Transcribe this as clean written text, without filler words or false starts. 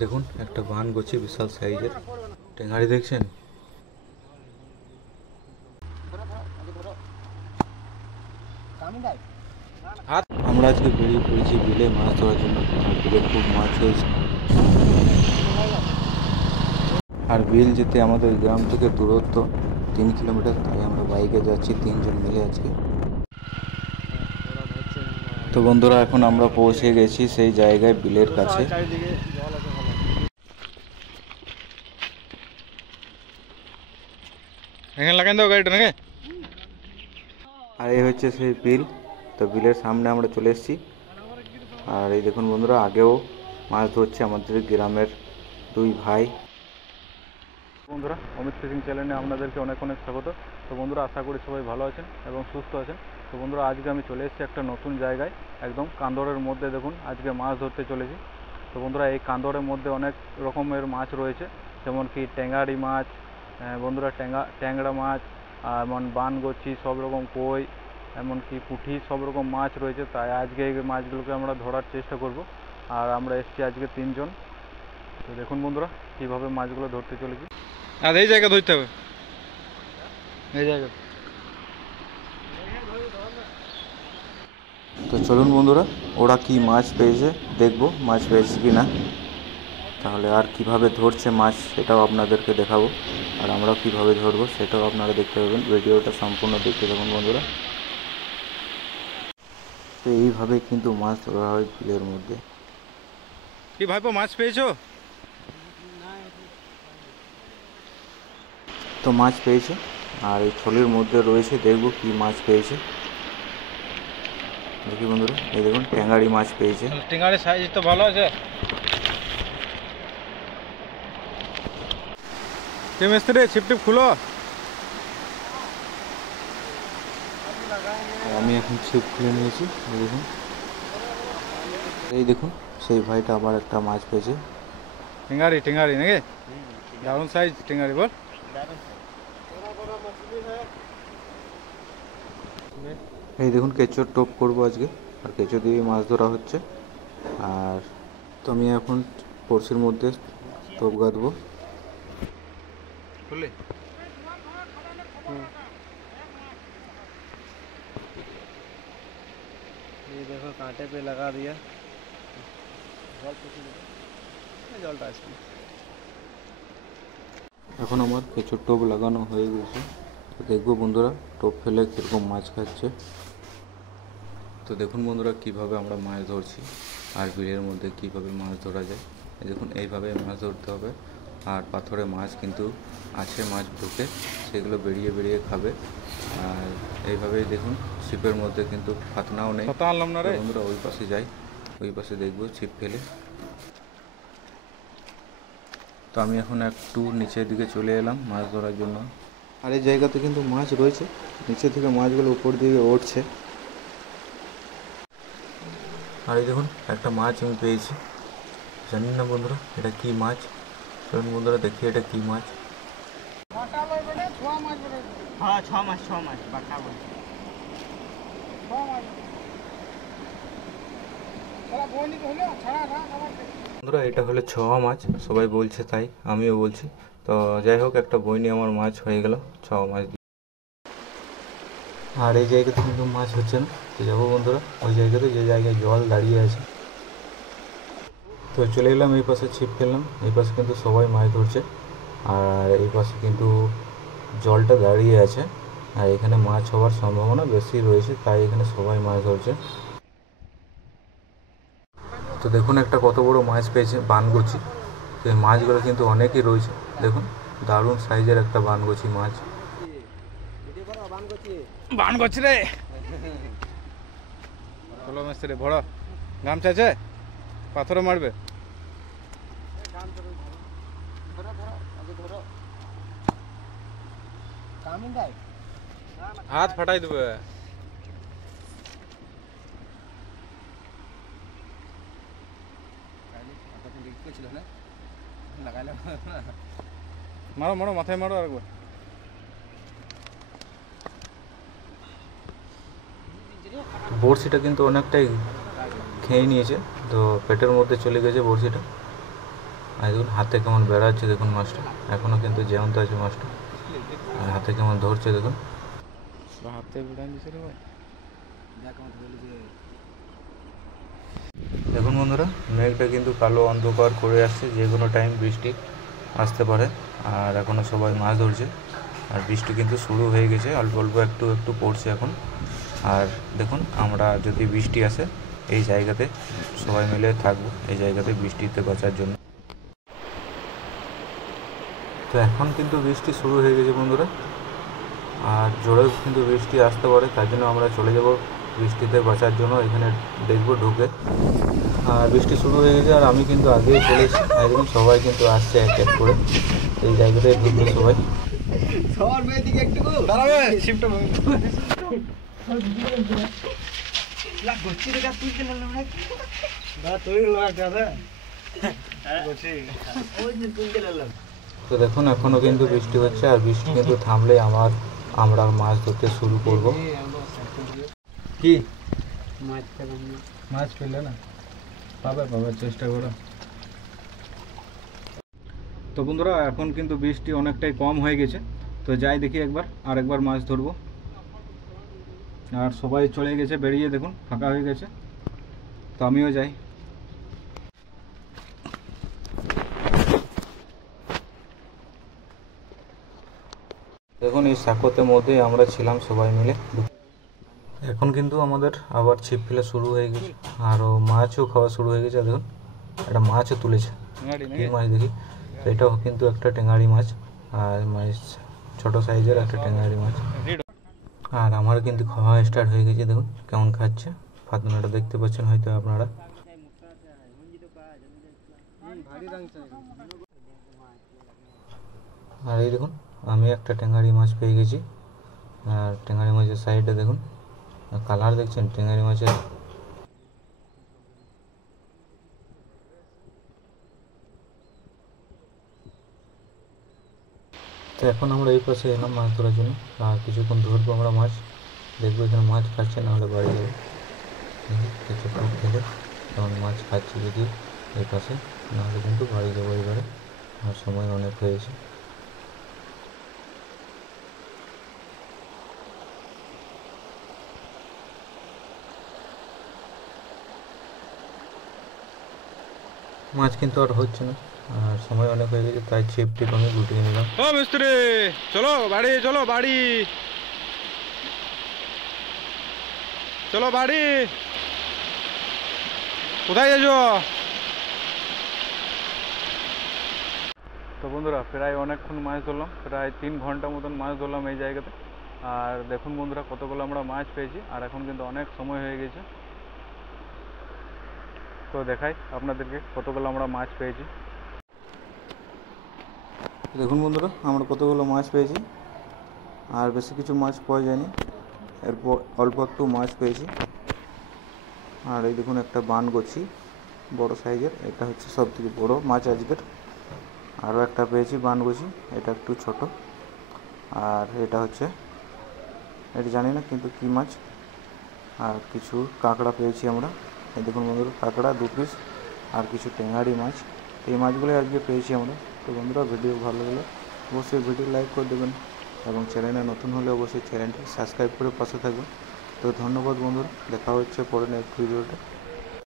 দেখুন একটা বান গছি বিশাল সাইজের টেঙ্গারি দেখছেন। আমরা আজকে বেরিয়ে পড়েছি বিলে মাছ ধরার জন্য। বিলে খুব মাছ হয়েছে আর বিল যেতে আমাদের গ্রাম থেকে দূরত্ব 3 কিলোমিটার, তাই আমরা বাইকে যাচ্ছি 3 জন মিলে আজকে। তো বন্ধুরা এখন আমরা পৌঁছে গেছি সেই জায়গায় বিলের কাছে। এখানে লাগাই দাও গাড়িটা নাকি। আর এই হচ্ছে সেই বিল। তো বিলের সামনে আমরা চলে এসেছি। আর এই দেখুন বন্ধুরা, আগেও মাছ ধরছে আমাদের গ্রামের দুই ভাই। বন্ধুরা, অমিত ফিশিং চ্যানেলে আপনাদেরকে অনেক অনেক স্বাগত। তো বন্ধুরা, আশা করি সবাই ভালো আছেন এবং সুস্থ আছেন। তো বন্ধুরা, আজকে আমি চলে এসেছি একটা নতুন জায়গায়, একদম কান্দরের মধ্যে। দেখুন আজকে মাছ ধরতে চলেছি। তো বন্ধুরা, এই কান্দরের মধ্যে অনেক রকমের মাছ রয়েছে, যেমন কি ট্যাঙ্গারি মাছ, বন্ধুরা ট্যাংরা মাছ, এমন বানগছি, সব রকম কই, এমনকি পুঁটি, সব রকম মাছ রয়েছে। তাই আজকে এই মাছগুলোকে আমরা ধরার চেষ্টা করব। আর আমরা এসেছি আজকে 3 জন। তো দেখুন বন্ধুরা, কীভাবে মাছগুলো ধরতে চলেছি। আর এই জায়গা ধরতে হবে, এই জায়গা। তো চলুন বন্ধুরা, ওরা কি মাছ পেয়েছে দেখবো, মাছ পেয়েছে কি না। তাহলে আর কিভাবে ধরছে মাছ সেটাও আপনাদেরকে দেখাবো, আর আমরাও কিভাবে ধরবো সেটাও আপনারা দেখতে পাবেন। ভিডিওটা সম্পূর্ণ দেখতে থাকুন বন্ধুরা। তো এইভাবে কিন্তু মাছ ধরা হয় বিলের মধ্যে। কি ভাইপো, মাছ পেয়েছো? তো মাছ পেয়েছে, আর এই থলির মধ্যে রয়েছে, দেখবো কি মাছ পেয়েছে। দেখি বন্ধুরা, এই দেখুন ট্যাঙ্গারি মাছ পেয়েছে। টেঙ্গারের সাইজ তো ভালো আছে। কে মিস্ত্রি, ছিপ টিপ খুলো। আর আমি এখন ছিপ খুলে নিয়েছি। দেখুন, এই দেখুন সেই ভাইটা আবার একটা মাছ পেয়েছে। টেঙ্গারি টেঙ্গারি নাকি? দারুণ সাইজ টেঙ্গারি, বল। এই দেখুন কেঁচোর টোপ করবো আজকে, আর কেঁচো দিয়ে মাছ ধরা হচ্ছে। আর তো আমি এখন বড়শির মধ্যে টোপ গাঁথবো। খুলে ये देखो कांटे पे लगा दिया। জলটা আসবে। এখন আমার কেঁচোর টোপ লাগানো হয়ে গেছে। তো দেখবো বন্ধুরা টোপ ফেলে কীরকম মাছ খাচ্ছে। তো দেখুন বন্ধুরা কীভাবে আমরা মাছ ধরছি, আর বিলের মধ্যে কীভাবে মাছ ধরা যায়। দেখুন এইভাবে মাছ ধরতে হবে। আর পাথরে মাছ কিন্তু আছে, মাছ ঢুকে সেগুলো বেরিয়ে বেরিয়ে খাবে। আর এইভাবেই দেখুন ছিপের মধ্যে কিন্তু ফাতনাও নেই। আনলাম না রে বন্ধুরা, ওই পাশে যাই, ওই পাশে দেখবো ছিপ ফেলে। তো আমি এখন একটু নিচের দিকে চলে এলাম মাছ ধরার জন্য। আর এই জায়গাতে কিন্তু মাছ রয়েছে, নিচে থেকে মাছগুলো উপর দিকে উঠছে। আর এই দেখুন একটা মাছ আমি পেয়েছি, জানি না বন্ধুরা এটা কি মাছ। চলুন বন্ধুরা দেখি এটা কি মাছ। বন্ধুরা এটা হলো ছোয়া মাছ, সবাই বলছে তাই আমিও বলছি। তো যাই হোক, একটা বইনি আমার মাছ হয়ে গেল ছোয়া মাছ। আর এই জায়গাতে কিন্তু মাছ হচ্ছে না। তো যাবো বন্ধুরা ওই জায়গাতে, যে জায়গায় জল দাঁড়িয়ে আছে। তো চলে এলাম এই পাশে, ছিপ ফেললাম। এই পাশে কিন্তু সবাই মাছ ধরছে, আর এই পাশে কিন্তু জলটা দাঁড়িয়ে আছে। আর এখানে মাছ হওয়ার সম্ভাবনা বেশি রয়েছে, তাই এখানে সবাই মাছ ধরছে। তো দেখুন একটা কত বড় মাছ পেয়েছে, বানগছি। তো এই মাছগুলো কিন্তু অনেকই রয়েছে। দেখুন দারুণ সাইজের একটা বানগছি মাছ। বান করছি রে। চলো মিস্ত্রি, বড় গামছা আছে, পাথরে মারবে। হাত ফাটাই দেবে। মারো মারো, মাথায় মারো আরেকবার। বড়শিটা কিন্তু অনেকটাই খেয়ে নিয়েছে, তো পেটের মধ্যে চলে গেছে বড়শিটা। আর দেখুন হাতে কেমন বেড়াচ্ছে, দেখুন মাছটা এখনও কিন্তু জ্যান্ত আছে মাছটা, আর হাতে কেমন ধরছে দেখুন। হাতে বেড়াচ্ছে রে ভাই। দেখুন বন্ধুরা, মেঘটা কিন্তু কালো অন্ধকার করে আসছে, যে কোনো টাইম বৃষ্টি আসতে পারে। আর এখনও সবাই মাছ ধরছে, আর বৃষ্টি কিন্তু শুরু হয়ে গেছে, অল্প অল্প একটু একটু পড়ছে এখন। আর দেখুন আমরা যদি বৃষ্টি আসে এই জায়গাতে সবাই মিলে থাকবো, এই জায়গাতে বৃষ্টিতে বাঁচার জন্য। তো এখন কিন্তু বৃষ্টি শুরু হয়ে গেছে বন্ধুরা, আর জোরেও কিন্তু বৃষ্টি আসতে পারে, তার জন্য আমরা চলে যাব বৃষ্টিতে বাঁচার জন্য। এখানে দেখবো ঢুকে, আর বৃষ্টি শুরু হয়ে গেছে, আর আমি কিন্তু আগেই চলেছি। একদম সবাই কিন্তু আসছে এক এক করে, এই জায়গাটায় ঢুকবে সবাই। তো দেখুন এখনও কিন্তু বৃষ্টি হচ্ছে, আর বৃষ্টি কিন্তু থামলে আমরা মাছ ধরতে শুরু করব। কি মাছ পেলে না? পাবে চেষ্টা করো। তো বন্ধুরা এখন কিন্তু বৃষ্টি অনেকটাই কম হয়ে গেছে, তো যাই দেখি আরেকবার মাছ ধরবো। আর সবাই চলে গেছে বেরিয়ে, দেখুন ফাঁকা হয়ে গেছে, তো আমিও যাই। দেখুন এই সাঁকোতের মধ্যেই আমরা ছিলাম সবাই মিলে। এখন কিন্তু আমাদের আবার ছিপ ফেলা শুরু হয়ে গেছে, আরও মাছও খাওয়া শুরু হয়ে গেছে। দেখুন একটা মাছও তুলেছে, কী মাছ দেখি, তো এটাও কিন্তু একটা টেঙ্গারি মাছ, আর মাছ ছোটো সাইজের একটা টেঙ্গারি মাছ। আর আমার কিন্তু খাওয়া স্টার্ট হয়ে গেছে, দেখুন কেমন খাচ্ছে, ফাতনাটা দেখতে পাচ্ছেন হয়তো আপনারা। আর এই দেখুন আমি একটা টেঙ্গারি মাছ পেয়ে গেছি, আর টেঙ্গারি মাছের সাইডে দেখুন কালার দেখছেন টেঙ্গারি মাছের। তো এখন আমরা এই পাশে এলাম মাছ ধরার জন্য, আর কিছুক্ষণ ধরবো আমরা মাছ, দেখবো এখানে মাছ খাচ্ছে, নাহলে বাড়ি যাবো। কিছুক্ষণ খেলে তখন মাছ খাচ্ছে যদি এই পাশে, নাহলে কিন্তু বাড়ি যাবো এবারে, আর সময় অনেক হয়েছে। মাছ কিন্তু আর হচ্ছে না, আর সময় অনেক হয়ে গেছে, তাই ছিপ টিপ আমি গুটিয়ে নিলাম। ও মিস্ত্রি, চলো বাড়ি, চলো বাড়ি, চলো বাড়ি। কোথায় যাচ্ছ? তো বন্ধুরা প্রায় অনেকক্ষণ মাছ ধরলাম, প্রায় 3 ঘন্টা মতন মাছ ধরলাম এই জায়গাতে। আর দেখুন বন্ধুরা কতগুলো আমরা মাছ পেয়েছি, আর এখন কিন্তু অনেক সময় হয়ে গেছে, তো দেখাই আপনাদেরকে কতগুলো আমরা মাছ পেয়েছি। দেখুন বন্ধুরা আমরা কতগুলো মাছ পেয়েছি, আর বেশি কিছু মাছ পাওয়া যায়নি, এরপর অল্প একটু মাছ পেয়েছি। আর এই দেখুন একটা বানগছি বড় সাইজের, এটা হচ্ছে সব থেকে বড় মাছ আজকের। আরও একটা পেয়েছি বানগছি, এটা একটু ছোট। আর এটা হচ্ছে, এটা জানি না কিন্তু কী মাছ। আর কিছু কাঁকড়া পেয়েছি আমরা, এই দেখুন বন্ধুরা কাঁকড়া 2 পিস, আর কিছু টেঙ্গারি মাছ, এই মাছগুলো আজকে পেয়েছি আমরা। তো বন্ধুরা ভিডিও ভালো লাগলে অবশ্যই ভিডিও লাইক করে দেবেন, এবং চ্যানেলে নতুন হলে অবশ্যই চ্যানেলটি সাবস্ক্রাইব করে পাশে থাকবেন। তো ধন্যবাদ বন্ধুরা, দেখা হচ্ছে পরে নেক্সট ভিডিওতে।